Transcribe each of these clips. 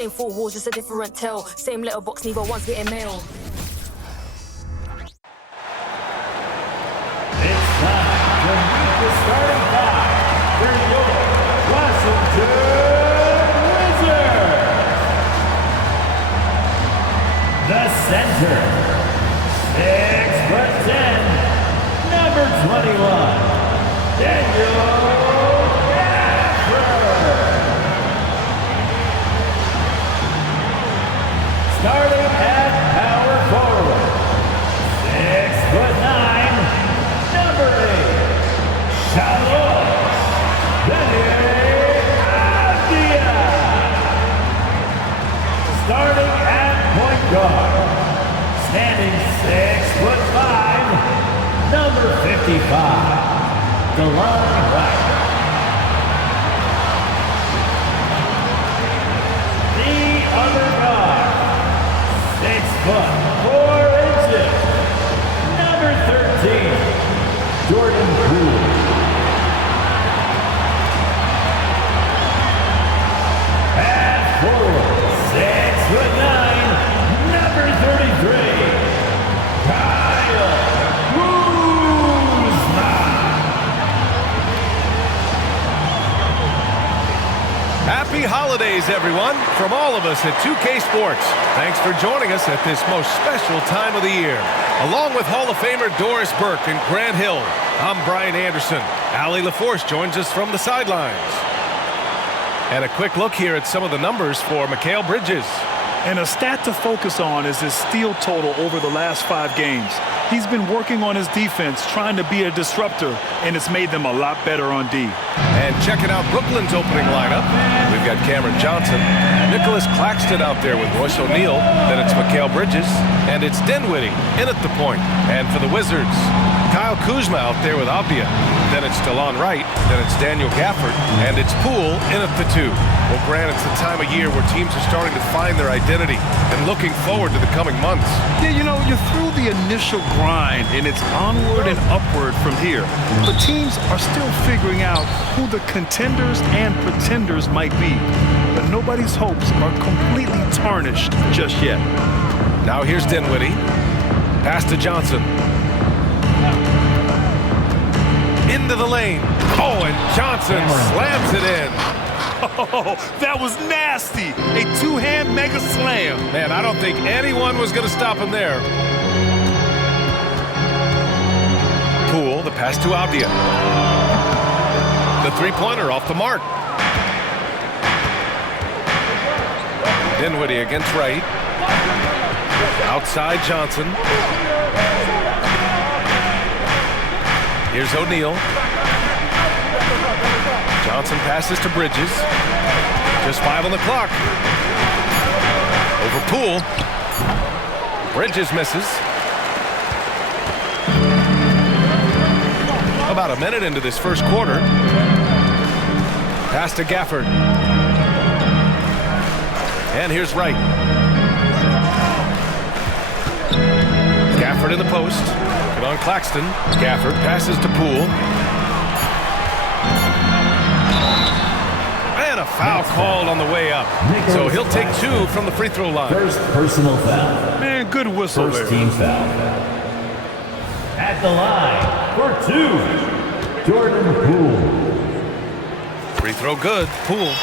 Same four walls, just a different tale. Same letterbox, neither one's getting mail. It's time to meet the starting five for your Washington Wizards. The center, 6'10", number 21, Daniel. Starting at power forward, 6'9", number 8, Charlotte Benny. Starting at point guard, standing 6'5", number 55, DeLon Wright. The other guard, 6'4", number 13, Jordan Poole. At forward, 6'9", number 33, Kyle Kuzma. Happy holidays, everyone, from all of us at 2K Sports. Thanks for joining us at this most special time of the year. Along with Hall of Famer Doris Burke and Grant Hill, I'm Brian Anderson. Allie LaForce joins us from the sidelines. And a quick look here at some of the numbers for Mikal Bridges. And a stat to focus on is his steal total over the last 5 games. He's been working on his defense, trying to be a disruptor, and it's made them a lot better on D. And checking out Brooklyn's opening lineup, we've got Cameron Johnson, Nicholas Claxton out there with Royce O'Neal, then it's Mikal Bridges, and it's Dinwiddie in at the point. And for the Wizards, Kyle Kuzma out there with Avdia, then it's DeLon Wright, then it's Daniel Gafford, and it's Poole in at the 2. Well, Grant, it's the time of year where teams are starting to find their identity and looking forward to the coming months. Yeah, you know, you're through the initial grind, and it's onward and upward from here. But teams are still figuring out who the contenders and pretenders might be. But nobody's hopes are completely tarnished just yet. Now here's Dinwiddie. Pass to Johnson. Into the lane. Oh, and Johnson slams it in. Oh, that was nasty. A two-hand mega slam. Man, I don't think anyone was going to stop him there. Poole, the pass to Avdia. The three-pointer off the mark. Dinwiddie against Wright. Outside Johnson. Here's O'Neal. Johnson passes to Bridges. Just 5 on the clock. Over Poole. Bridges misses. About a minute into this first quarter. Pass to Gafford. And here's Wright. Gafford in the post. Get on Claxton. Gafford passes to Poole. And a foul called on the way up. So he'll take 2 from the free throw line. First personal foul. Man, good whistle there. First team foul. At the line for 2, Jordan Poole. Free throw good. Poole.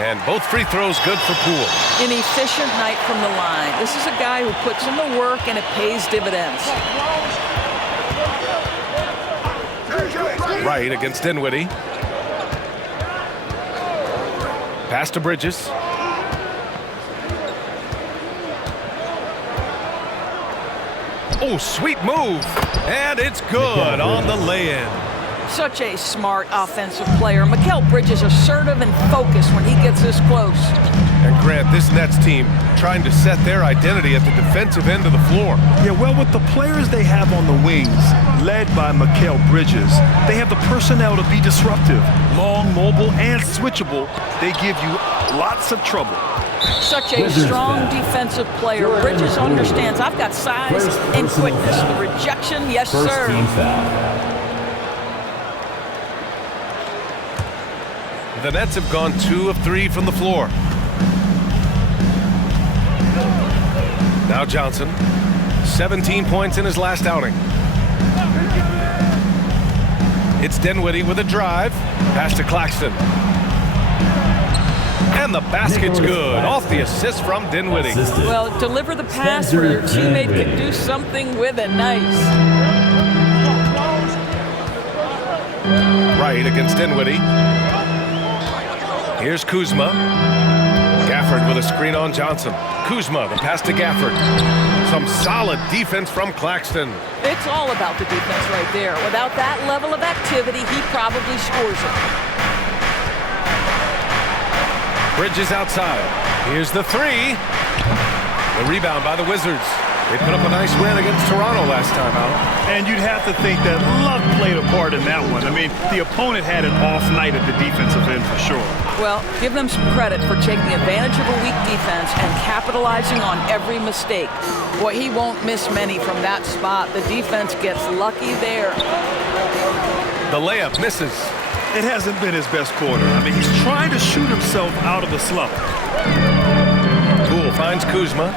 And both free throws good for Poole. An efficient night from the line. This is a guy who puts in the work and it pays dividends. Wright against Dinwiddie. Pass to Bridges. Oh, sweet move. And it's good on the lay-in. Such a smart offensive player. Mikal Bridges assertive and focused when he gets this close. And Grant, this Nets team trying to set their identity at the defensive end of the floor. Yeah, well, with the players they have on the wings, led by Mikal Bridges, they have the personnel to be disruptive. Long, mobile, and switchable. They give you lots of trouble. Such a strong defensive player. Bridges understands I've got size and quickness. The rejection, yes, sir. The Nets have gone 2 of 3 from the floor. Now Johnson, 17 points in his last outing. It's Dinwiddie with a drive. Pass to Claxton. And the basket's good. Off the assist from Dinwiddie. Well, deliver the pass where your teammate can do something with it. Nice. Right against Dinwiddie. Here's Kuzma. Gafford with a screen on Johnson. Kuzma, the pass to Gafford. Some solid defense from Claxton. It's all about the defense right there. Without that level of activity, he probably scores it. Bridges outside. Here's the three. The rebound by the Wizards. They put up a nice win against Toronto last time out. And you'd have to think that luck played a part in that one. I mean, the opponent had an off night at the defensive end for sure. Well, give them some credit for taking advantage of a weak defense and capitalizing on every mistake. Boy, he won't miss many from that spot. The defense gets lucky there. The layup misses. It hasn't been his best quarter. I mean, he's trying to shoot himself out of the slump. Poole finds Kuzma.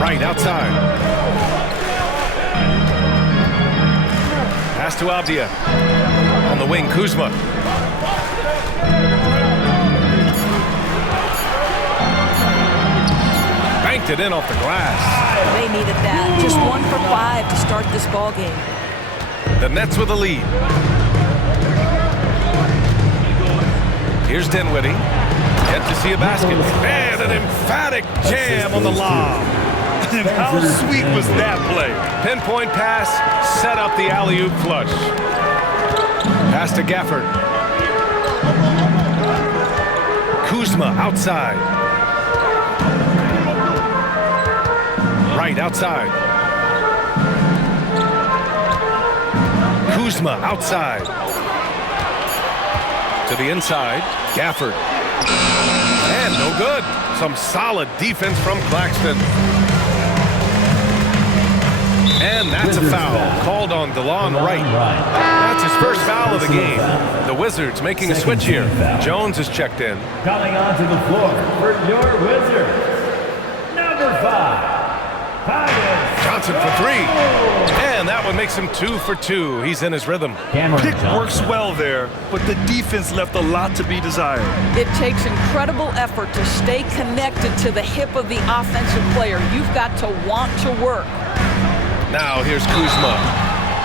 Right outside. Pass to Avdia. On the wing, Kuzma. Banked it in off the glass. They needed that. Just 1 for 5 to start this ball game. The Nets with a lead. Here's Dinwiddie. Yet to see a basket. And an emphatic jam on the lob. And how sweet was that play? Pinpoint pass, set up the alley-oop flush. Pass to Gafford. Kuzma outside. Right outside. Kuzma outside. To the inside, Gafford. And no good. Some solid defense from Claxton. And that's a foul called on DeLon Wright. That's his first foul of the game. The Wizards making a switch here. Jones is checked in. Coming onto the floor for your Wizards, number 5, Johnson for 3. And that one makes him 2 for 2. He's in his rhythm. Pick works well there, but the defense left a lot to be desired. It takes incredible effort to stay connected to the hip of the offensive player. You've got to want to work. Now here's Kuzma.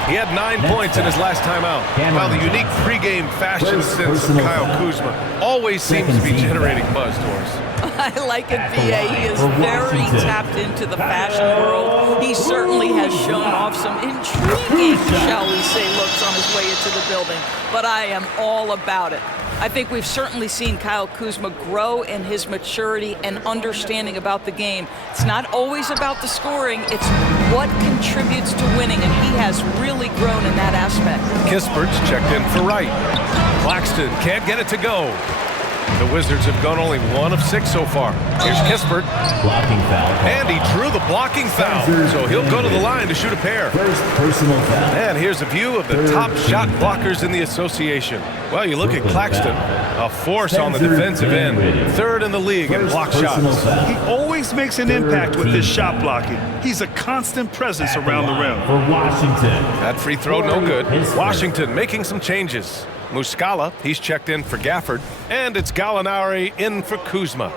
He had 9 points in his last time out. While the unique pregame fashion sense of Kyle Kuzma always seems to be generating buzz, Doris. I like it, B.A. He is very tapped into the fashion world. He certainly has shown off some intriguing, shall we say, looks on his way into the building. But I am all about it. I think we've certainly seen Kyle Kuzma grow in his maturity and understanding about the game. It's not always about the scoring. It's what contributes to winning, and he has really grown in that aspect. Kispert's checked in for Wright. Claxton can't get it to go. The Wizards have gone only 1 of 6 so far. Here's Kispert. Blocking foul. And he drew the blocking foul. So he'll go to the line to shoot a pair. First personal foul. And here's a view of the top shot blockers in the association. Well, you look at Claxton, a force on the defensive end. 3rd in the league in block shots. He always makes an impact with his shot blocking. He's a constant presence around the rim. For Washington. That free throw no good. Washington making some changes. Muscala, he's checked in for Gafford. And it's Gallinari in for Kuzma.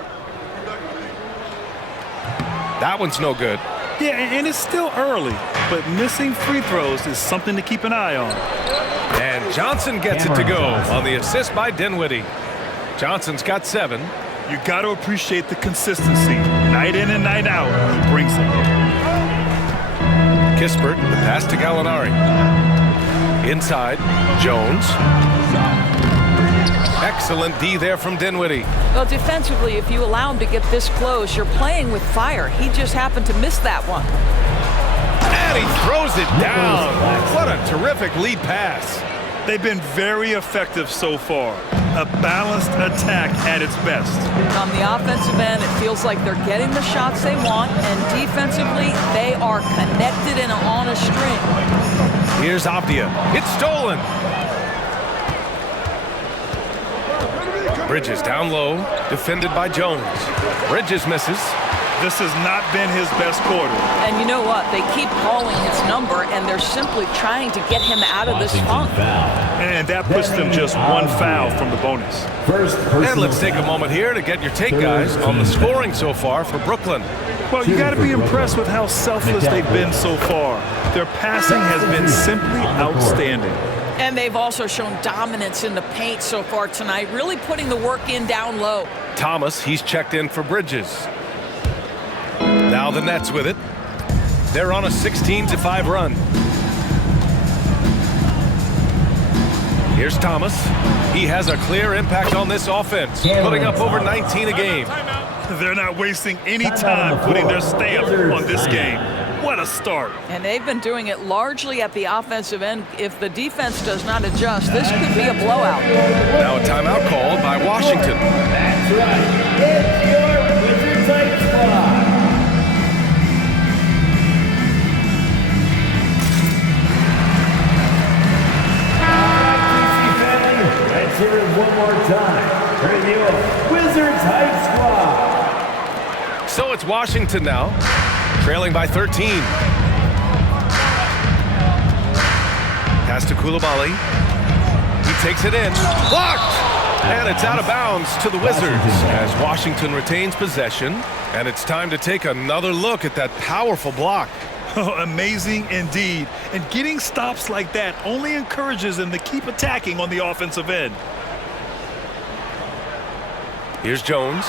That one's no good. Yeah, and it's still early, but missing free throws is something to keep an eye on. And Johnson gets it to go on the assist by Dinwiddie. Johnson's got 7. You got to appreciate the consistency. Night in and night out, he brings it. Kispert, the pass to Gallinari. Inside, Jones. Excellent D there from Dinwiddie. Well, defensively, if you allow him to get this close, you're playing with fire. He just happened to miss that one. And he throws it down. What a terrific lead pass. They've been very effective so far. A balanced attack at its best. On the offensive end, it feels like they're getting the shots they want, and defensively, they are connected and on a string. Here's Avdia. It's stolen. Bridges down low, defended by Jones. Bridges misses. This has not been his best quarter. And you know what? They keep calling his number, and they're simply trying to get him out of this funk. And that puts them just one foul from the bonus. And let's take a moment here to get your take, guys, on the scoring so far for Brooklyn. Well, you got to be impressed with how selfless they've been so far. Their passing has been simply outstanding. And they've also shown dominance in the paint so far tonight, really putting the work in down low. Thomas, he's checked in for Bridges. Now the Nets with it. They're on a 16-5 run. Here's Thomas. He has a clear impact on this offense, putting up over 19 a game. They're not wasting any time putting their stamp on this game. What a start. And they've been doing it largely at the offensive end. If the defense does not adjust, this could be a blowout. Now a timeout called by Washington. That's right. It's your Wizards Hype Squad. Let's hear it one more time. Bring you a Wizards Hype Squad. So it's Washington now, trailing by 13. Pass to Coulibaly. He takes it in. Blocked! And it's out of bounds to the Wizards as Washington retains possession. And it's time to take another look at that powerful block. Oh, amazing indeed. And getting stops like that only encourages them to keep attacking on the offensive end. Here's Jones.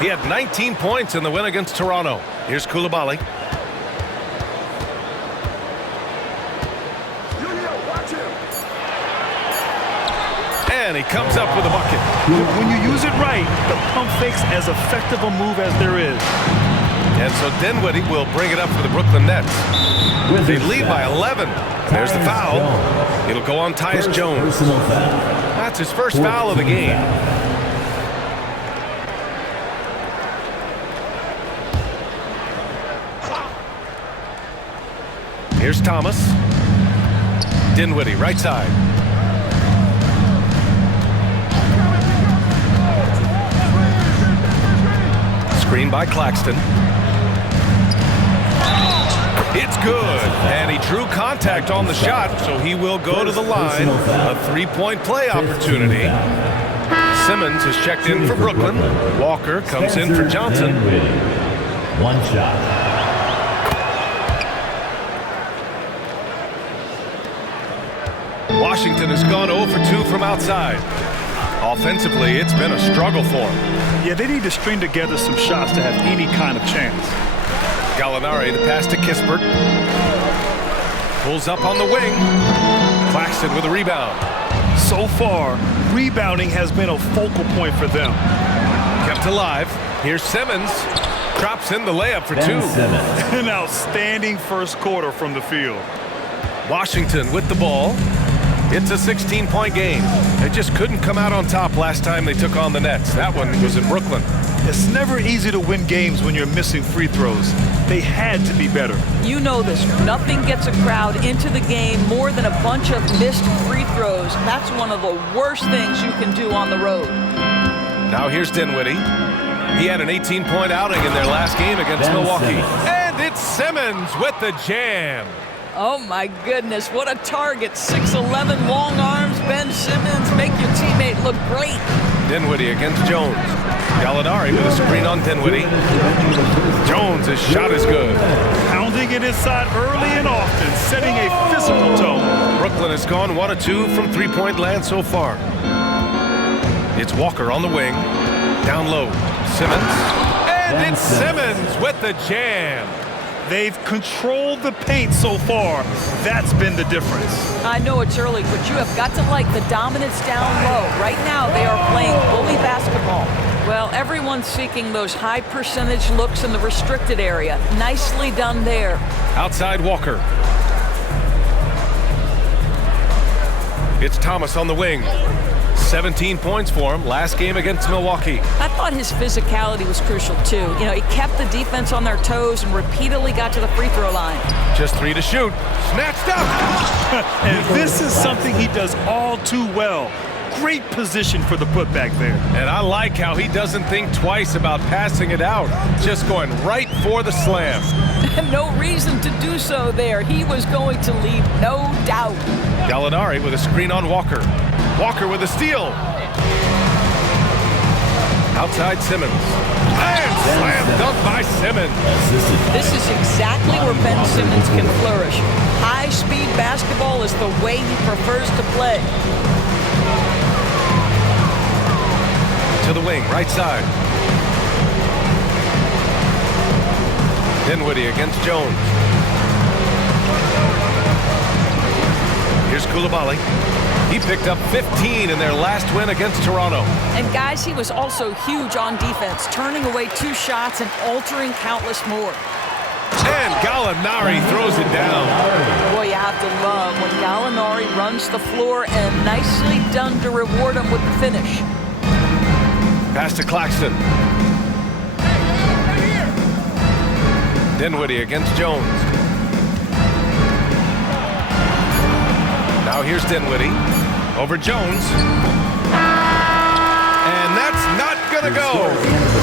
He had 19 points in the win against Toronto. Here's Coulibaly. And he comes up with a bucket. When you use it right, the pump fake's as effective a move as there is. And so Dinwiddie will bring it up for the Brooklyn Nets. They lead by 11. There's the foul. It'll go on Tyus Jones. That's his first foul of the game. Here's Thomas. Dinwiddie, right side. Screen by Claxton. It's good. And he drew contact on the shot, so he will go to the line. A three-point play opportunity. Simmons has checked in for Brooklyn. Walker comes in for Johnson. One shot. Washington has gone 0 for 2 from outside. Offensively, it's been a struggle for them. Yeah, they need to string together some shots to have any kind of chance. Gallinari, the pass to Kispert. Pulls up on the wing. Claxton with a rebound. So far, rebounding has been a focal point for them. Kept alive. Here's Simmons. Drops in the layup for two. An outstanding first quarter from the field. Washington with the ball. It's a 16-point game. They just couldn't come out on top last time they took on the Nets. That one was in Brooklyn. It's never easy to win games when you're missing free throws. They had to be better. You know this. Nothing gets a crowd into the game more than a bunch of missed free throws. That's one of the worst things you can do on the road. Now here's Dinwiddie. He had an 18-point outing in their last game against Milwaukee. And it's Simmons with the jam. Oh, my goodness. What a target. 6'11", long arms. Ben Simmons, make your teammate look great. Dinwiddie against Jones. Gallinari with a screen on Dinwiddie. Jones' shot is good. Pounding it inside early and often, setting a physical tone. Brooklyn has gone 1 of 2 from three-point land so far. It's Walker on the wing. Down low. Simmons. And it's Simmons with the jam. They've controlled the paint so far. That's been the difference. I know it's early, but you have got to like the dominance down low. Right now, they are playing bully basketball. Well, everyone's seeking those high percentage looks in the restricted area. Nicely done there. Outside Walker. It's Thomas on the wing. 17 points for him last game against Milwaukee. I thought his physicality was crucial too. You know, he kept the defense on their toes and repeatedly got to the free throw line. Just 3 to shoot. Snatched up. And this is something he does all too well. Great position for the putback there. And I like how he doesn't think twice about passing it out. Just going right for the slam. No reason to do so there. He was going to leave, no doubt. Gallinari with a screen on Walker. Walker with a steal. Outside Simmons. And slam dunk by Simmons. This is exactly where Ben Simmons can flourish. High-speed basketball is the way he prefers to play. To the wing, right side. Dinwiddie against Jones. Here's Coulibaly. He picked up 15 in their last win against Toronto. And guys, he was also huge on defense, turning away 2 shots and altering countless more. And Gallinari throws it down. Boy, you have to love when Gallinari runs the floor, and nicely done to reward him with the finish. Pass to Claxton. Dinwiddie against Jones. Now here's Dinwiddie over Jones. And that's not gonna go.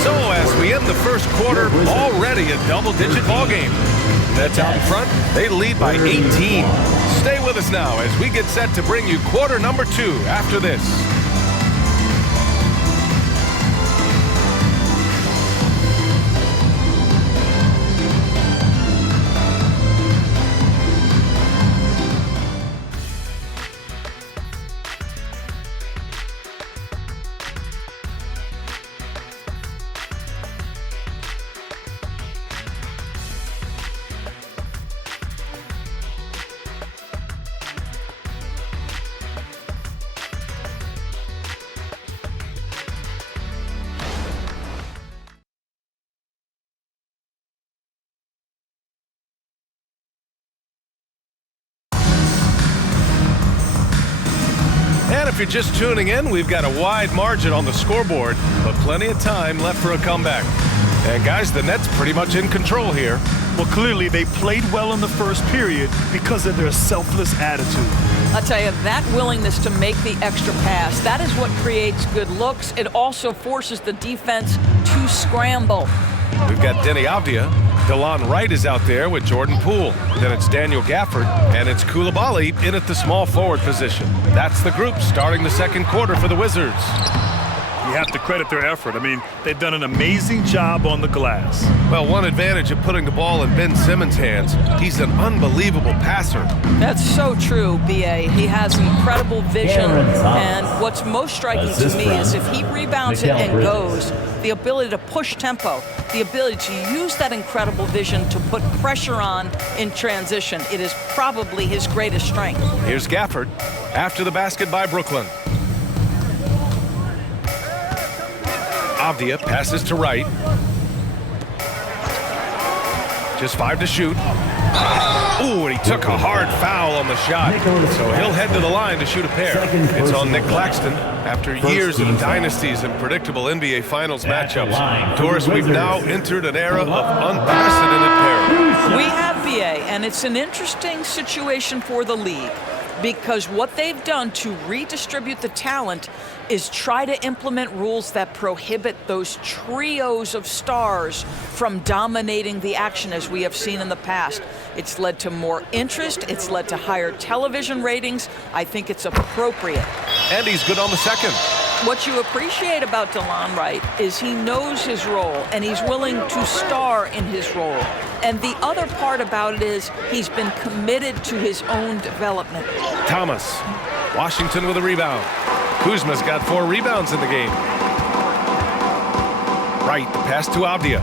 So as we end the first quarter, already a double-digit ball game. That's out in front. They lead by 18. Stay with us now as we get set to bring you quarter number 2 after this. And if you're just tuning in, we've got a wide margin on the scoreboard, but plenty of time left for a comeback. And guys, the Nets pretty much in control here. Well, clearly they played well in the first period because of their selfless attitude. I'll tell you, that willingness to make the extra pass, that is what creates good looks. It also forces the defense to scramble. We've got Denny Avdia. DeLon Wright is out there with Jordan Poole. Then it's Daniel Gafford, and it's Coulibaly in at the small forward position. That's the group starting the second quarter for the Wizards. You have to credit their effort. I mean, they've done an amazing job on the glass. Well, one advantage of putting the ball in Ben Simmons' hands, he's an unbelievable passer. That's so true, B.A. He has incredible vision, and what's most striking to me is if he rebounds it and goes, the ability to push tempo, the ability to use that incredible vision to put pressure on in transition. It is probably his greatest strength. Here's Gafford after the basket by Brooklyn. Avdia passes to Wright. Just 5 to shoot. Ooh, and he took a hard foul on the shot. So he'll head to the line to shoot a pair. It's on Nick Claxton. After years of dynasties and predictable NBA Finals matchups, Doris, we've now entered an era of unprecedented parity. We have, B.A., and it's an interesting situation for the league, because what they've done to redistribute the talent is try to implement rules that prohibit those trios of stars from dominating the action as we have seen in the past. It's led to more interest. It's led to higher television ratings. I think it's appropriate. And he's good on the second. What you appreciate about DeLon Wright is he knows his role, and he's willing to star in his role. And the other part about it is he's been committed to his own development. Thomas, Washington with a rebound. Kuzma's got 4 rebounds in the game. Wright, the pass to Avdia.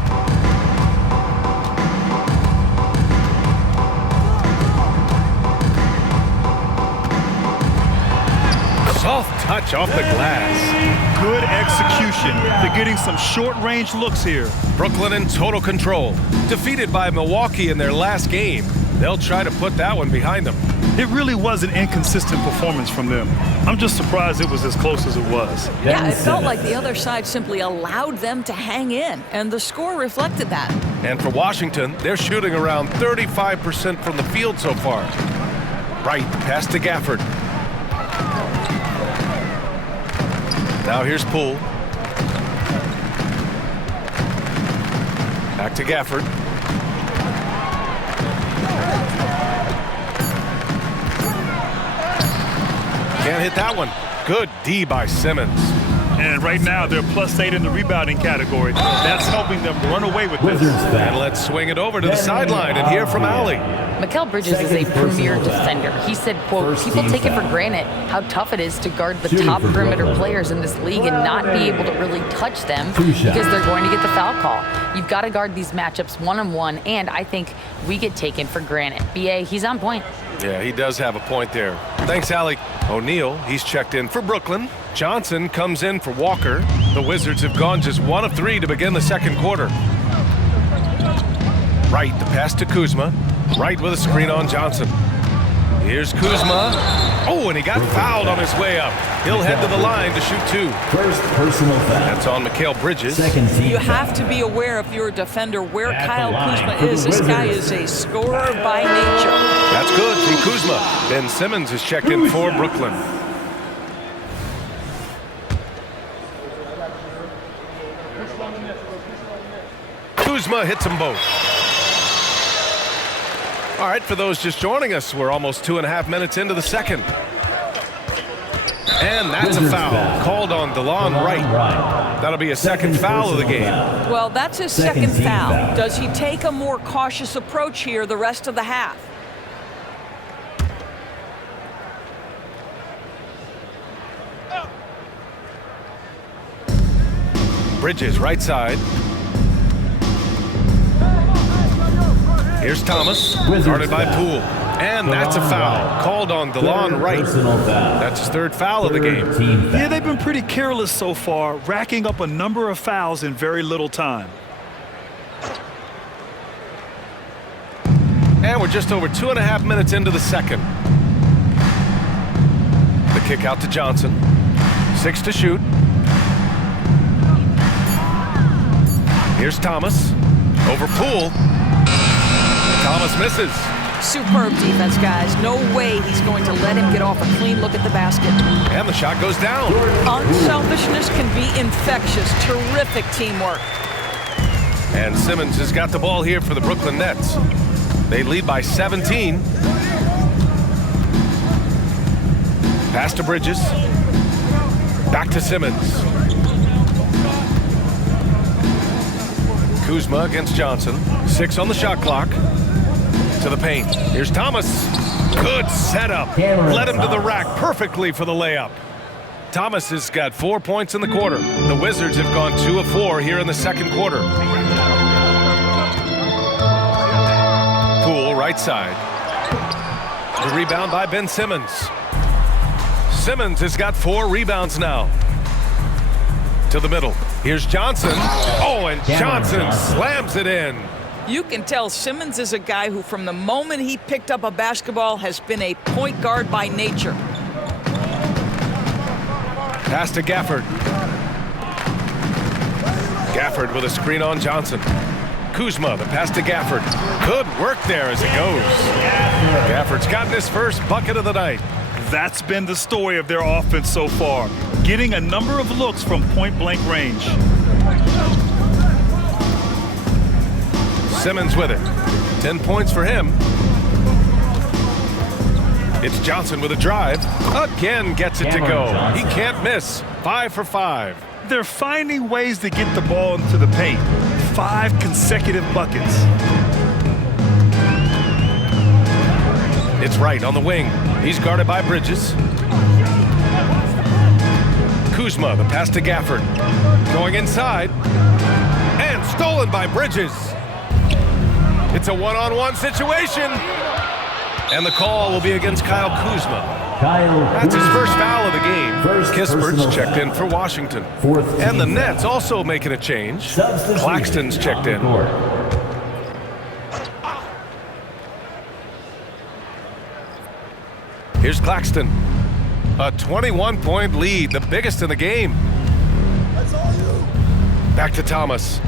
Soft touch off the glass. Good execution. They're getting some short-range looks here. Brooklyn in total control. Defeated by Milwaukee in their last game. They'll try to put that one behind them. It really was an inconsistent performance from them. I'm just surprised it was as close as it was. Yeah, it felt like the other side simply allowed them to hang in, and the score reflected that. And for Washington, they're shooting around 35% from the field so far. Right, pass to Gafford. Now here's Poole. Back to Gafford. Can't hit that one. Good D by Simmons. And right now, they're +8 in the rebounding category. That's helping them run away with this. And let's swing it over to the sideline and hear from Allie. Mikal Bridges is a premier defender. He said, quote, people take it for granted how tough it is to guard the top perimeter players in this league and not be able to really touch them because they're going to get the foul call. You've got to guard these matchups one-on-one, and I think we get taken for granted. BA, he's on point. Yeah, he does have a point there. Thanks, Allie. O'Neal, he's checked in for Brooklyn. Johnson comes in for Walker. The Wizards have gone just 1 of 3 to begin the second quarter. Right, the pass to Kuzma. Right with a screen on Johnson. Here's Kuzma. Oh, and he got fouled on his way up. He'll head to the line to shoot 2. First personal foul. That's on Mikal Bridges. Second team You have foul. to be aware if you're a defender where At Kyle the line Kuzma for the is. This guy Wizards. is a scorer by nature. That's good from Kuzma. Ben Simmons is checked in for Brooklyn. Kuzma hits them both. All right, for those just joining us, we're almost 2.5 minutes into the second. And that's a foul called on DeLon Wright. That'll be a second foul of the game. Well, that's his Second second team foul. foul. Does he take a more cautious approach here the rest of the half? Bridges, right side. Here's Thomas, Wizards guarded by foul. Poole. And that's a foul called on DeLon Wright. Personal foul. That's his third foul of the game. Third team foul. Yeah, they've been pretty careless so far, racking up a number of fouls in very little time. And we're just over 2.5 minutes into the second. The kick out to Johnson. 6 to shoot. Here's Thomas. Over Poole. Thomas misses. Superb defense, guys. No way he's going to let him get off a clean look at the basket. And the shot goes down. Unselfishness can be infectious. Terrific teamwork. And Simmons has got the ball here for the Brooklyn Nets. They lead by 17. Pass to Bridges. Back to Simmons. Kuzma against Johnson. 6 on the shot clock. To the paint. Here's Thomas. Good setup. Led him to the rack perfectly for the layup. Thomas has got 4 points in the quarter. The Wizards have gone 2 of 4 here in the second quarter. Poole, right side. The rebound by Ben Simmons. Simmons has got 4 rebounds now. To the middle. Here's Johnson. Oh, and Johnson slams it in. You can tell Simmons is a guy who, from the moment he picked up a basketball, has been a point guard by nature. Pass to Gafford. Gafford with a screen on Johnson. Kuzma, the pass to Gafford. Good work there as it goes. Gafford's gotten his first bucket of the night. That's been the story of their offense so far, getting a number of looks from point-blank range. Simmons with it. 10 points for him. It's Johnson with a drive. Again gets it to go. He can't miss. 5 for 5. They're finding ways to get the ball into the paint. 5 consecutive buckets. It's Wright on the wing. He's guarded by Bridges. Kuzma, the pass to Gafford. Going inside. And stolen by Bridges. It's a one-on-one situation. And the call will be against Kyle Kuzma. That's his first foul of the game. Kispert's checked in for Washington. And the Nets also making a change. Here's Claxton. A 21-point lead, the biggest in the game. Back to Thomas.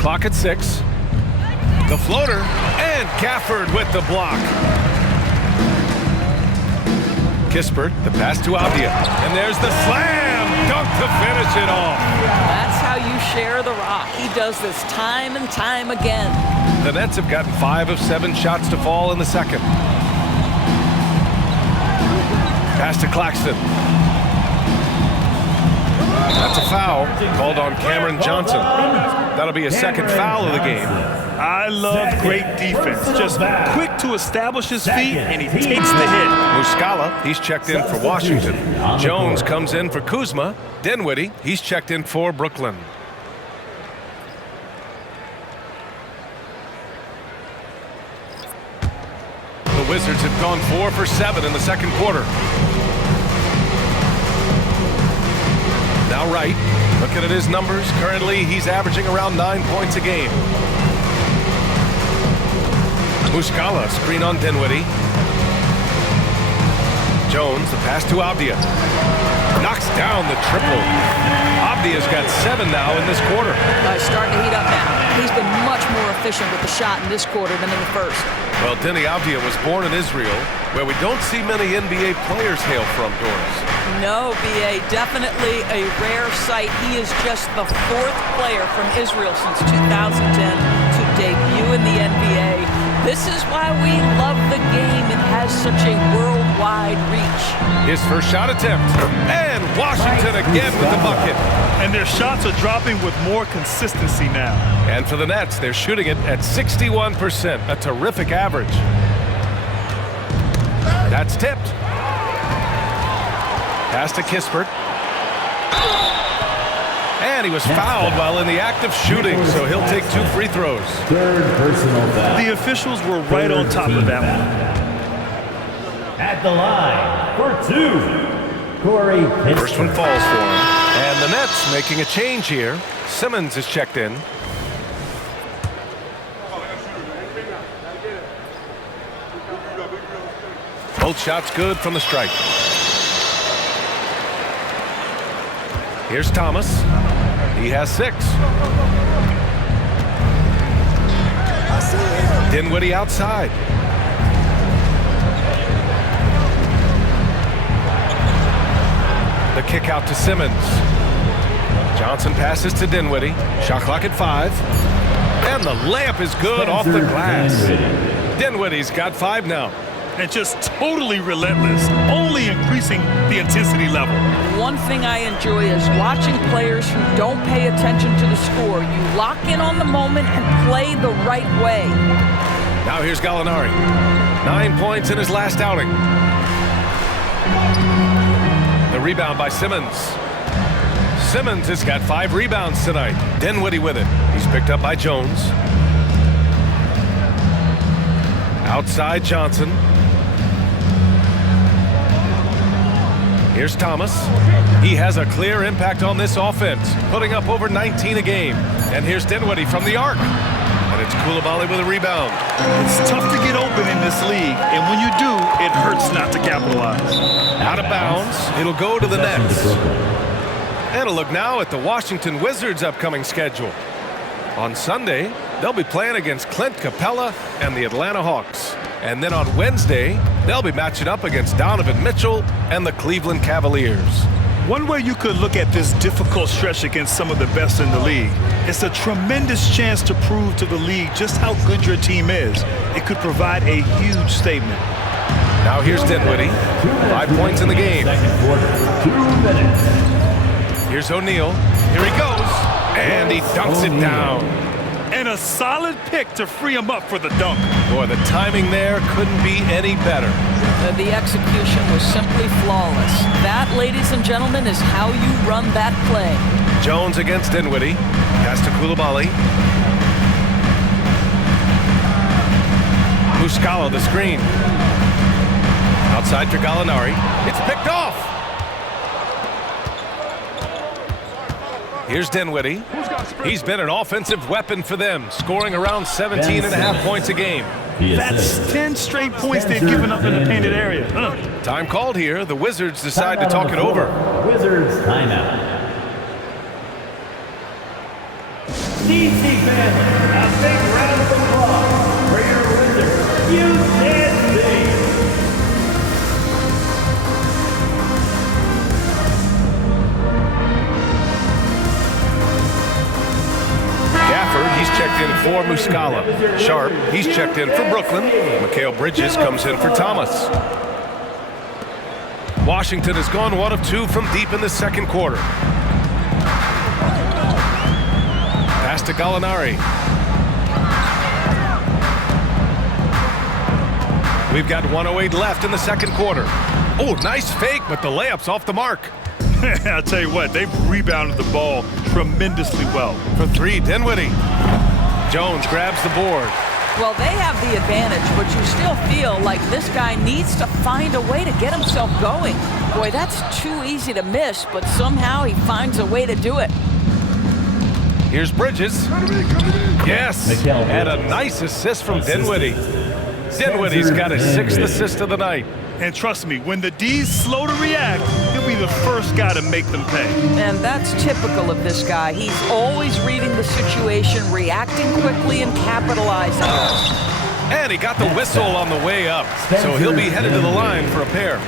Clock at 6. The floater, and Gafford with the block. Kispert, the pass to Avdia. And there's the slam dunk to finish it off. That's how you share the rock. He does this time and time again. The Nets have gotten 5 of 7 shots to fall in the second. Pass to Claxton. That's a foul called on Cameron Johnson. That'll be a second foul of the game. I love great defense. Just quick to establish his feet, and he takes the hit. Muscala, he's checked in for Washington. Jones comes in for Kuzma. Dinwiddie, he's checked in for Brooklyn. The Wizards have gone 4 for 7 in the second quarter. Now Wright, looking at his numbers, currently he's averaging around 9 points a game. Muscala, screen on Dinwiddie. Jones, the pass to Avdia. Knocks down the triple. Avdia's got 7 now in this quarter. He's starting to heat up now. He's been much more efficient with the shot in this quarter than in the first. Well, Denny Avdia was born in Israel, where we don't see many NBA players hail from, Doris. No, B.A., definitely a rare sight. He is just the 4th player from Israel since 2010 to debut in the NBA. This is why we love the game. It has such a worldwide reach. His first shot attempt. And Washington again with the bucket. And their shots are dropping with more consistency now. And for the Nets, they're shooting it at 61%, a terrific average. That's tipped. Pass to Kispert. And he was fouled while in the act of shooting, so he'll take 2 free throws. Third personal foul. The officials were right on top of that one. At the line for 2, Corey Kispert. First one falls for him. And the Nets making a change here. Simmons is checked in. Both shots good from the stripe. Here's Thomas. He has 6. Dinwiddie outside. The kick out to Simmons. Johnson passes to Dinwiddie. Shot clock at 5. And the layup is good off the glass. Dinwiddie's got 5 now. And just totally relentless, only increasing the intensity level. One thing I enjoy is watching players who don't pay attention to the score. You lock in on the moment and play the right way. Now here's Gallinari. 9 points in his last outing. The rebound by Simmons. Simmons has got 5 rebounds tonight. Dinwiddie with it. He's picked up by Jones. Outside Johnson. Here's Thomas. He has a clear impact on this offense, putting up over 19 a game. And here's Dinwiddie from the arc. And it's Coulibaly with a rebound. It's tough to get open in this league, and when you do, it hurts not to capitalize. Out of bounds. It'll go to the Nets. And a look now at the Washington Wizards' upcoming schedule. On Sunday, they'll be playing against Clint Capella and the Atlanta Hawks. And then on Wednesday, they'll be matching up against Donovan Mitchell and the Cleveland Cavaliers. One way you could look at this difficult stretch against some of the best in the league, it's a tremendous chance to prove to the league just how good your team is. It could provide a huge statement. Now here's Dinwiddie. 5 points in the game. Second quarter, 2 minutes. Here's O'Neal. Here he goes. And he dunks it down. And a solid pick to free him up for the dunk. Boy, the timing there couldn't be any better. The execution was simply flawless. That, ladies and gentlemen, is how you run that play. Jones against Dinwiddie. Pass to Coulibaly. Muscala the screen. Outside for Gallinari. It's picked off. Here's Dinwiddie. He's been an offensive weapon for them, scoring around 17.5 points a game. That's 10 straight points they've given up in the painted area. Time called here. The Wizards decide to talk it over. Wizards timeout. DC family, a big round of applause for your Wizards. You can't see. Gafford, he's checked in for Muscala. Sharp, he's checked in for Brooklyn. Mikal Bridges comes in for Thomas. Washington has gone 1 of 2 from deep in the second quarter. Pass to Gallinari. We've got 1:08 left in the second quarter. Oh, nice fake, but the layup's off the mark. I'll tell you what, they've rebounded the ball tremendously well. For 3, Dinwiddie. Jones grabs the board. Well, they have the advantage, but you still feel like this guy needs to find a way to get himself going. Boy, that's too easy to miss, but somehow he finds a way to do it. Here's Bridges. Yes, and a nice assist from Dinwiddie. Dinwiddie's got his 6th assist of the night. And trust me, when the D's slow to react, he'll be the first guy to make them pay. And that's typical of this guy. He's always reading the situation, reacting quickly, and capitalizing. And he got the whistle on the way up, so he'll be headed to the line for a pair.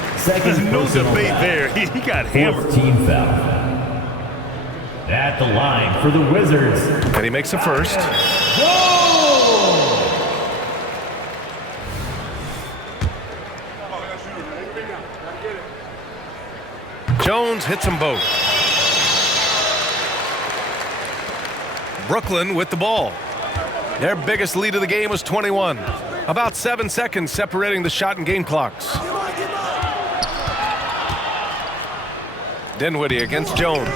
No debate there. He got hammered. Team foul. At the line for the Wizards. And he makes a first. Jones hits them both. Brooklyn with the ball. Their biggest lead of the game was 21. About 7 seconds separating the shot and game clocks. Dinwiddie against Jones.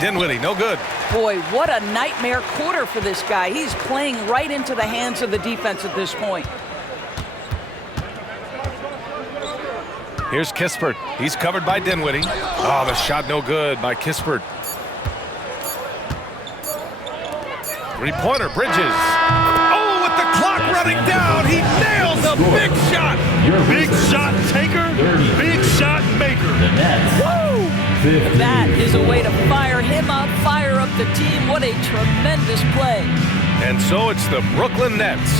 Dinwiddie, no good. Boy, what a nightmare quarter for this guy. He's playing right into the hands of the defense at this point. Here's Kispert. He's covered by Dinwiddie. Oh, the shot no good by Kispert. Three-pointer, Bridges. Oh, with the clock running down, he nails a big shot. Big shot taker, big shot maker. Woo! That is a way to fire him up, fire up the team. What a tremendous play. And so it's the Brooklyn Nets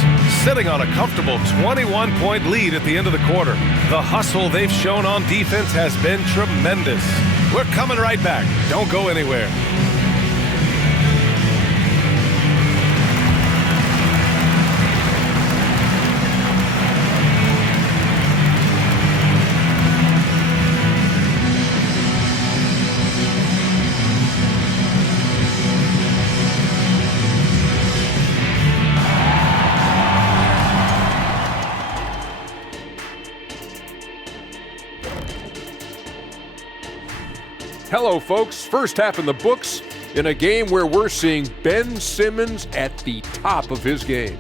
sitting on a comfortable 21-point lead at the end of the quarter. The hustle they've shown on defense has been tremendous. We're coming right back. Don't go anywhere. Hello, folks. First half in the books in a game where we're seeing Ben Simmons at the top of his game.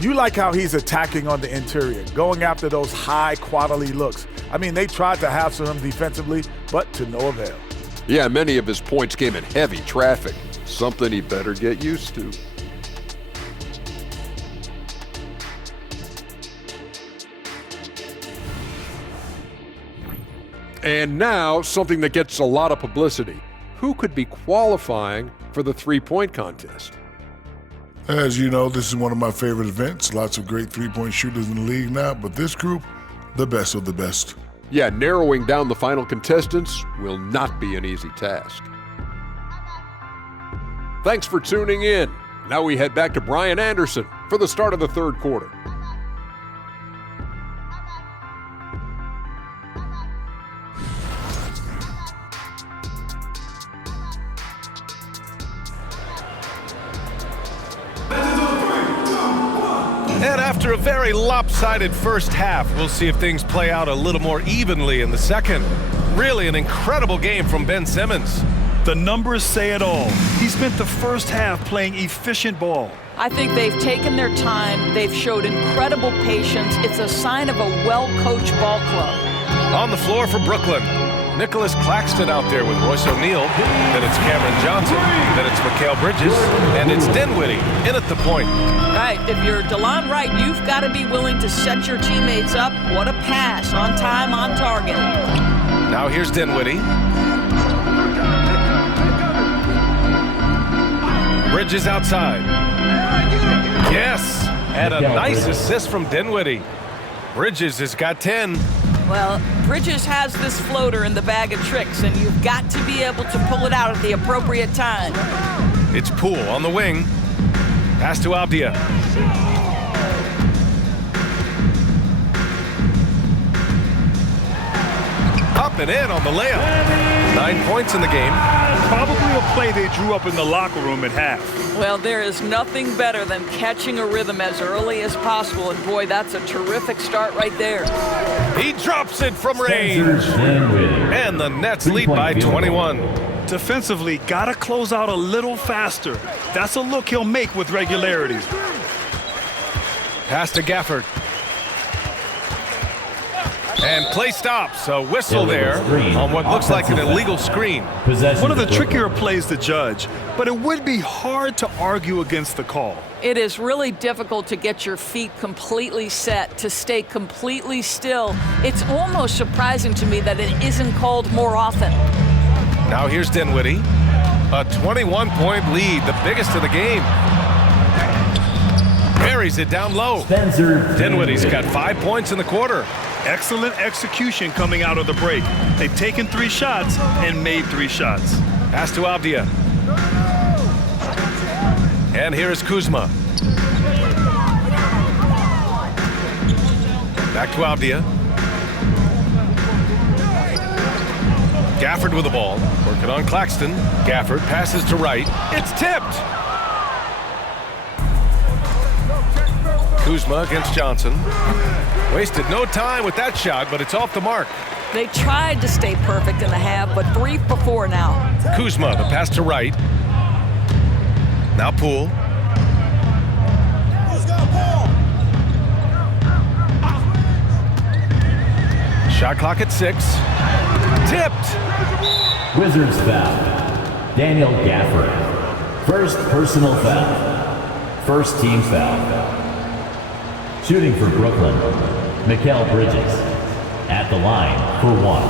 You like how he's attacking on the interior, going after those high-quality looks. I mean, they tried to hassle him defensively, but to no avail. Yeah, many of his points came in heavy traffic, something he better get used to. And now, something that gets a lot of publicity. Who could be qualifying for the three-point contest? As you know, this is one of my favorite events. Lots of great three-point shooters in the league now, but this group, the best of the best. Yeah, narrowing down the final contestants will not be an easy task. Thanks for tuning in. Now we head back to Brian Anderson for the start of the third quarter. And after a very lopsided first half, we'll see if things play out a little more evenly in the second. Really an incredible game from Ben Simmons. The numbers say it all. He spent the first half playing efficient ball. I think they've taken their time. They've showed incredible patience. It's a sign of a well-coached ball club. On the floor for Brooklyn, Nicholas Claxton out there with Royce O'Neal. Then it's Cameron Johnson. Then it's Mikal Bridges. And it's Dinwiddie in at the point. Right, if you're DeLon Wright, you've got to be willing to set your teammates up. What a pass, on time, on target. Now here's Dinwiddie. Bridges outside. Yes, and a nice assist from Dinwiddie. Bridges has got 10. Well, Bridges has this floater in the bag of tricks, and you've got to be able to pull it out at the appropriate time. It's Poole on the wing. Pass to Avdia. Up and in on the layup. 9 points in the game. Probably a play they drew up in the locker room at half. Well, there is nothing better than catching a rhythm as early as possible, and boy, that's a terrific start right there. He drops it from range. And the Nets lead by 21. Defensively, gotta close out a little faster. That's a look he'll make with regularity. Pass to Gafford. And play stops. A whistle there on what looks like an illegal screen. One of the trickier plays to judge, but it would be hard to argue against the call. It is really difficult to get your feet completely set, to stay completely still. It's almost surprising to me that it isn't called more often. Now here's Dinwiddie. A 21-point lead, the biggest of the game. Buries it down low. Dinwiddie's got 5 points in the quarter. Excellent execution coming out of the break. They've taken 3 shots and made 3 shots. Pass to Avdia. And here is Kuzma. Back to Avdia. Gafford with the ball. Working on Claxton. Gafford passes to Wright. It's tipped. Kuzma against Johnson. Wasted no time with that shot, but it's off the mark. They tried to stay perfect in the half, but 3 for 4 now. Kuzma, the pass to Wright. Now Poole. Shot clock at 6. Tipped. Wizards foul. Daniel Gafford. First personal foul. First team foul. Shooting for Brooklyn, Mikal Bridges. At the line for 1.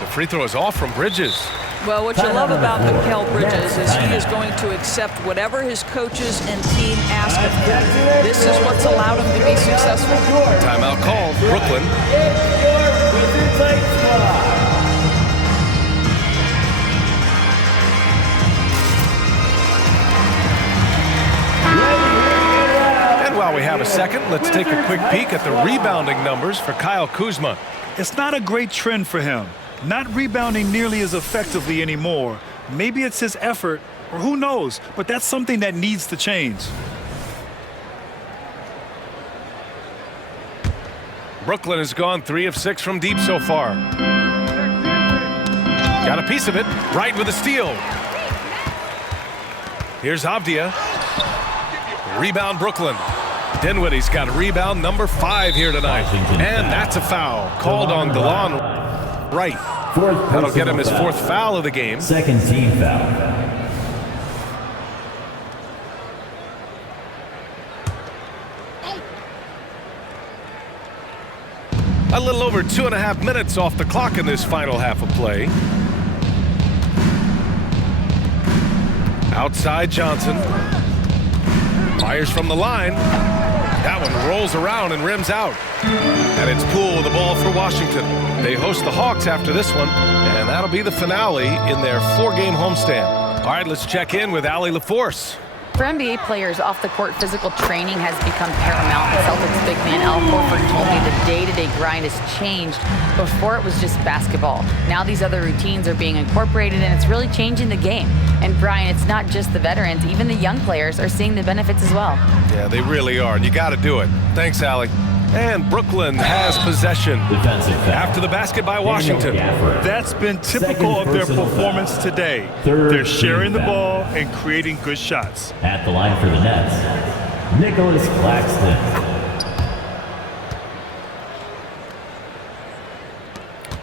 The free throw is off from Bridges. Well, what you love about Mikal Bridges is he is going to accept whatever his coaches and team ask of him. This is what's allowed him to be successful. Timeout called. Brooklyn. And while we have a second, let's take a quick peek at the rebounding numbers for Kyle Kuzma. It's not a great trend for him. Not rebounding nearly as effectively anymore. Maybe it's his effort, or who knows, but that's something that needs to change. Brooklyn has gone 3 of 6 from deep so far. Got a piece of it. Wright with a steal. Here's Avdia. Rebound Brooklyn. Dinwiddie's got a rebound number 5 here tonight. And that's a foul called on DeLon Wright. That'll get him his 4th foul of the game. Second team foul. A little over 2.5 minutes off the clock in this final half of play. Outside Johnson. Fires from the line. That one rolls around and rims out. And it's Poole with the ball for Washington. They host the Hawks after this one, and that'll be the finale in their 4-game homestand. All right, let's check in with Allie LaForce. For NBA players, off-the-court physical training has become paramount. Celtics big man Al Horford told me the day-to-day grind has changed. Before it was just basketball. Now these other routines are being incorporated, and it's really changing the game. And Brian, it's not just the veterans. Even the young players are seeing the benefits as well. Yeah, they really are, and you got to do it. Thanks, Allie. And Brooklyn has possession after the basket by Washington. That's been typical of their performance today. They're sharing the ball and creating good shots. At the line for the Nets, Nicholas Claxton.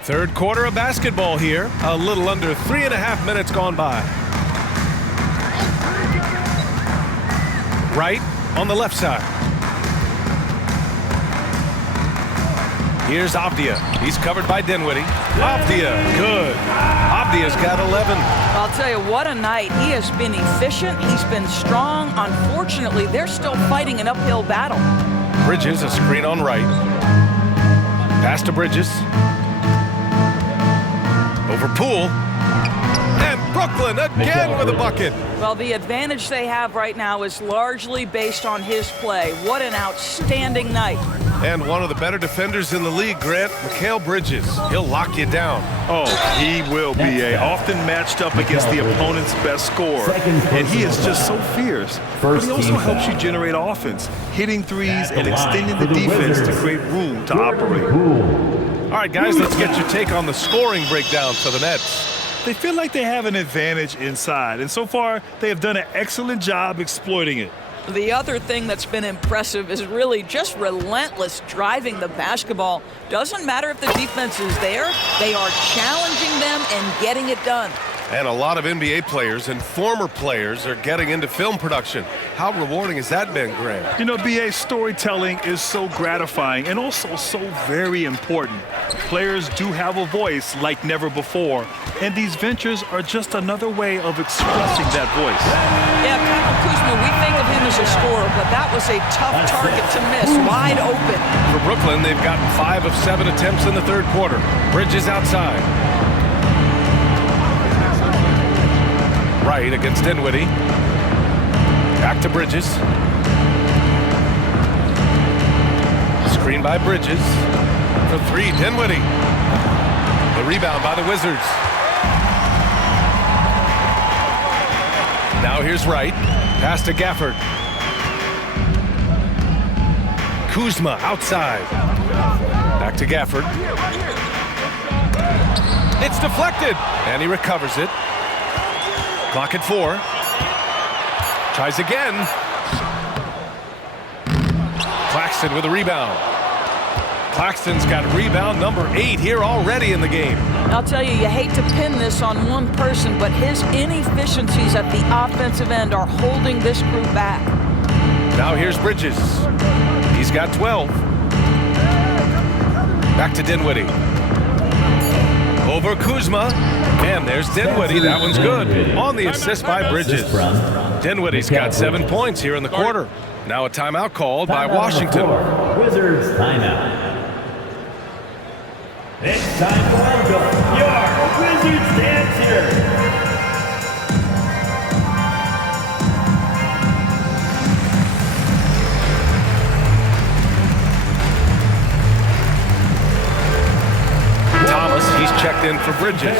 Third quarter of basketball here. A little under 3.5 minutes gone by. Right on the left side. Here's Avdia. He's covered by Dinwiddie. Avdia, good. Avdia's got 11. I'll tell you, what a night. He has been efficient. He's been strong. Unfortunately, they're still fighting an uphill battle. Bridges, a screen on right. Pass to Bridges. Over Poole. And Brooklyn again with a bucket. Well, the advantage they have right now is largely based on his play. What an outstanding night. And one of the better defenders in the league, Grant, Mikal Bridges. He'll lock you down. Oh, he will be often matched up against the opponent's best scorer. And he is just so fierce. But he also helps you generate offense, hitting threes and extending the defense to create room to operate. All right, guys, let's get your take on the scoring breakdown for the Nets. They feel like they have an advantage inside, and so far they have done an excellent job exploiting it. The other thing that's been impressive is really just relentless driving the basketball. Doesn't matter if the defense is there, they are challenging them and getting it done. And a lot of NBA players and former players are getting into film production. How rewarding has that been, Grant? You know, BA, storytelling is so gratifying and also so very important. Players do have a voice like never before, and these ventures are just another way of expressing that voice. Yeah, Kyle Kuzma, we think of him as a scorer, but that was a tough target to miss, wide open. For Brooklyn, they've gotten 5 of 7 attempts in the third quarter. Bridges outside. Right against Dinwiddie. Back to Bridges. Screen by Bridges. For 3, Dinwiddie. The rebound by the Wizards. Now here's Wright. Pass to Gafford. Kuzma outside. Back to Gafford. It's deflected. And he recovers it. Clock at 4. Tries again. Claxton with a rebound. Claxton's got rebound number 8 here already in the game. I'll tell you, you hate to pin this on one person, but his inefficiencies at the offensive end are holding this group back. Now here's Bridges. He's got 12. Back to Dinwiddie. Over Kuzma. And there's Dinwiddie. That one's good. On the assist by Bridges. Dinwiddie's got 7 points here in the quarter. Now a timeout called by Washington. Wizards timeout. It's time for your Wizards answer. He's checked in for Bridges.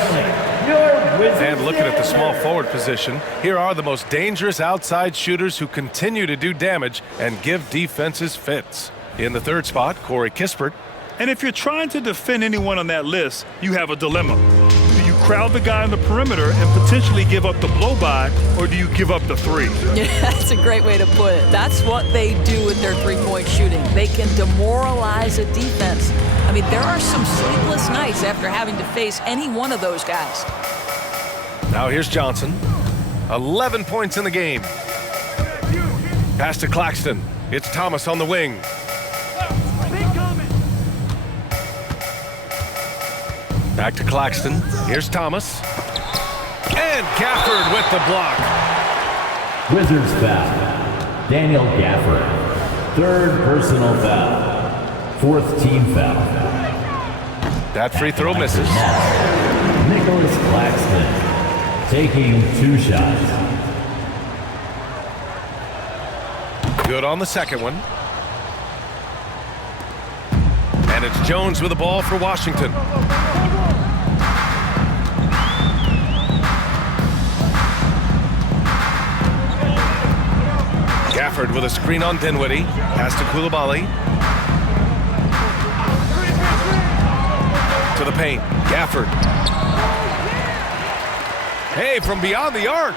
And looking at the small forward position, here are the most dangerous outside shooters who continue to do damage and give defenses fits. In the third spot, Corey Kispert. And if you're trying to defend anyone on that list, you have a dilemma. Do you crowd the guy on the perimeter and potentially give up the blow-by, or do you give up the 3? Yeah, that's a great way to put it. That's what they do with their three-point shooting. They can demoralize a defense. I mean, there are some sleepless nights after having to face any one of those guys. Now here's Johnson. 11 points in the game. Pass to Claxton. It's Thomas on the wing. Back to Claxton. Here's Thomas. And Gafford with the block. Wizards foul. Daniel Gafford. 3rd personal foul. 4th team foul. That free throw misses. Nicholas Claxton taking 2 shots. Good on the second one. And it's Jones with the ball for Washington. Gafford with a screen on Dinwiddie. Pass to Coulibaly. To the paint. Gafford. Hey, from beyond the arc.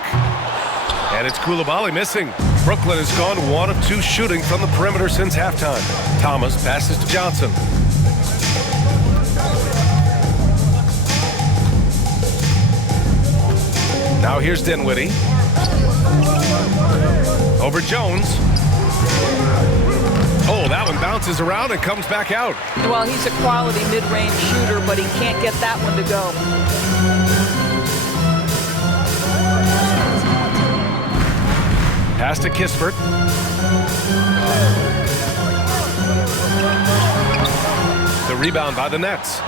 And it's Coulibaly missing. Brooklyn has gone 1 of 2 shooting from the perimeter since halftime. Thomas passes to Johnson. Now here's Dinwiddie. Over Jones. Oh, that one bounces around and comes back out. Well, he's a quality mid-range shooter, but he can't get that one to go. Pass to Kispert. The rebound by the Nets.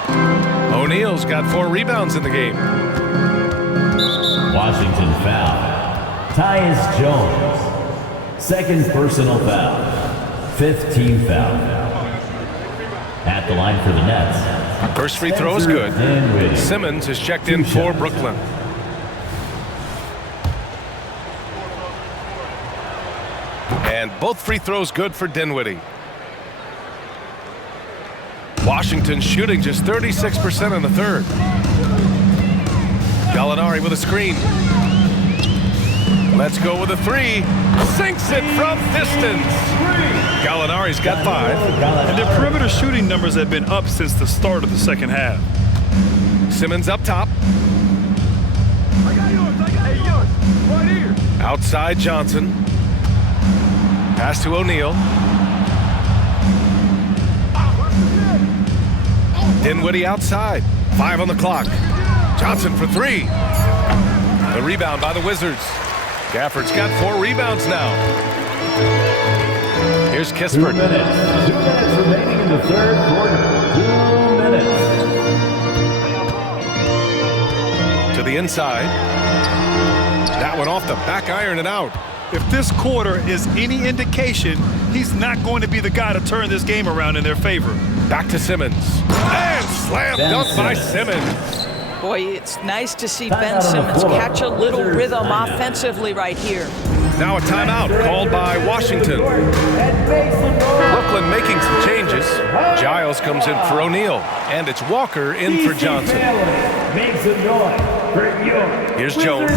O'Neal's got 4 rebounds in the game. Washington foul. Tyus Jones. Second personal foul. 5th team foul. At the line for the Nets. First free throw is good. Dinwiddie. Simmons is checked in for Brooklyn. And both free throws good for Dinwiddie. Washington shooting just 36% in the third. Gallinari with a screen. Let's go with a 3. Sinks it from distance. Gallinari's got 5. And their perimeter shooting numbers have been up since the start of the second half. Simmons up top. I got yours. Right here. Outside Johnson. Pass to O'Neal. Dinwiddie outside. 5 on the clock. Johnson for 3. The rebound by the Wizards. Gafford's got 4 rebounds now. Here's Kispert. 2 minutes. 2 minutes remaining in the third quarter. 2 minutes. To the inside. That one off the back iron and out. If this quarter is any indication, he's not going to be the guy to turn this game around in their favor. Back to Simmons. And slam dunk by Simmons. Boy, it's nice to see Ben Simmons catch a little rhythm offensively right here. Now a timeout called by Washington. Brooklyn making some changes. Giles comes in for O'Neal. And it's Walker in for Johnson. Here's Jones.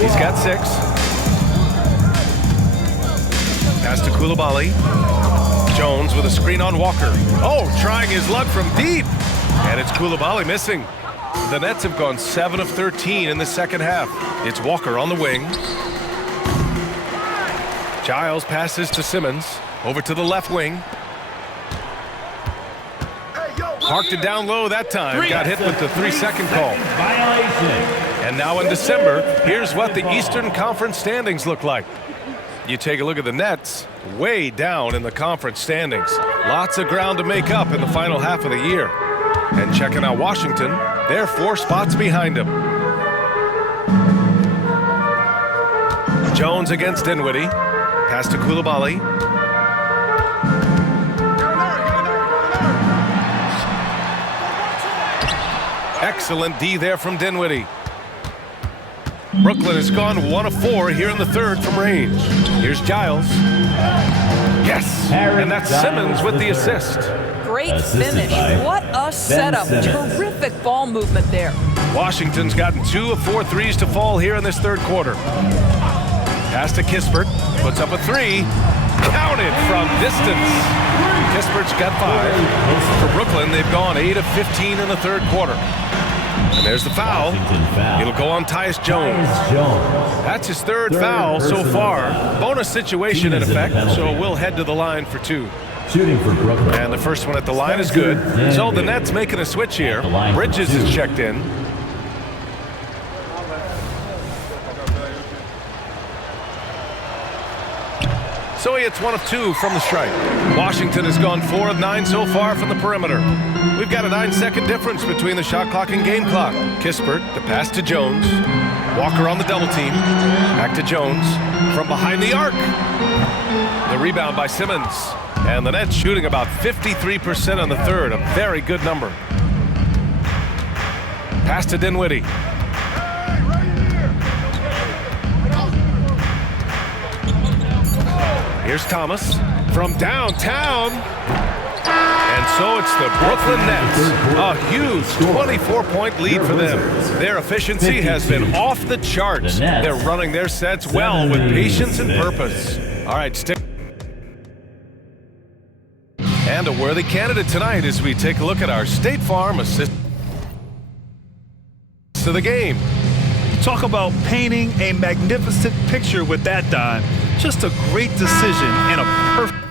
He's got 6. Pass to Coulibaly. Jones with a screen on Walker. Oh, trying his luck from deep. And it's Coulibaly missing. The Nets have gone 7 of 13 in the second half. It's Walker on the wing. Giles passes to Simmons. Over to the left wing. Parked it down low that time. Got hit with the 3-second call. And now in December, here's what the Eastern Conference standings look like. You take a look at the Nets, way down in the conference standings. Lots of ground to make up in the final half of the year. And checking out Washington, they're 4 spots behind them. Jones against Dinwiddie. Pass to Coulibaly. Excellent D there from Dinwiddie. Brooklyn has gone 1 of 4 here in the third from range. Here's Giles. Yes, and that's Simmons with the assist. Great finish. What a setup. Terrific ball movement there. Washington's gotten 2 of 4 threes to fall here in this third quarter. Pass to Kispert. Puts up a 3. Counted from distance. Kispert's got 5. For Brooklyn, they've gone 8 of 15 in the third quarter. And there's the foul. It'll go on Tyus Jones. That's his third foul so far. Bonus situation in effect, so we'll head to the line for 2. Shooting for Brooklyn. And the first one at the line is good. So the Nets making a switch here. Bridges is checked in. So he hits 1 of 2 from the stripe. Washington has gone 4 of 9 so far from the perimeter. We've got a 9-second difference between the shot clock and game clock. Kispert, the pass to Jones. Walker on the double team. Back to Jones. From behind the arc. The rebound by Simmons. And the Nets shooting about 53% on the third. A very good number. Pass to Dinwiddie. Here's Thomas from downtown. And so it's the Brooklyn Nets. A huge 24-point lead for them. Their efficiency has been off the charts. They're running their sets well with patience and purpose. All right, stick. And a worthy candidate tonight as we take a look at our State Farm assist to the game. Talk about painting a magnificent picture with that dime. Just a great decision and a perfect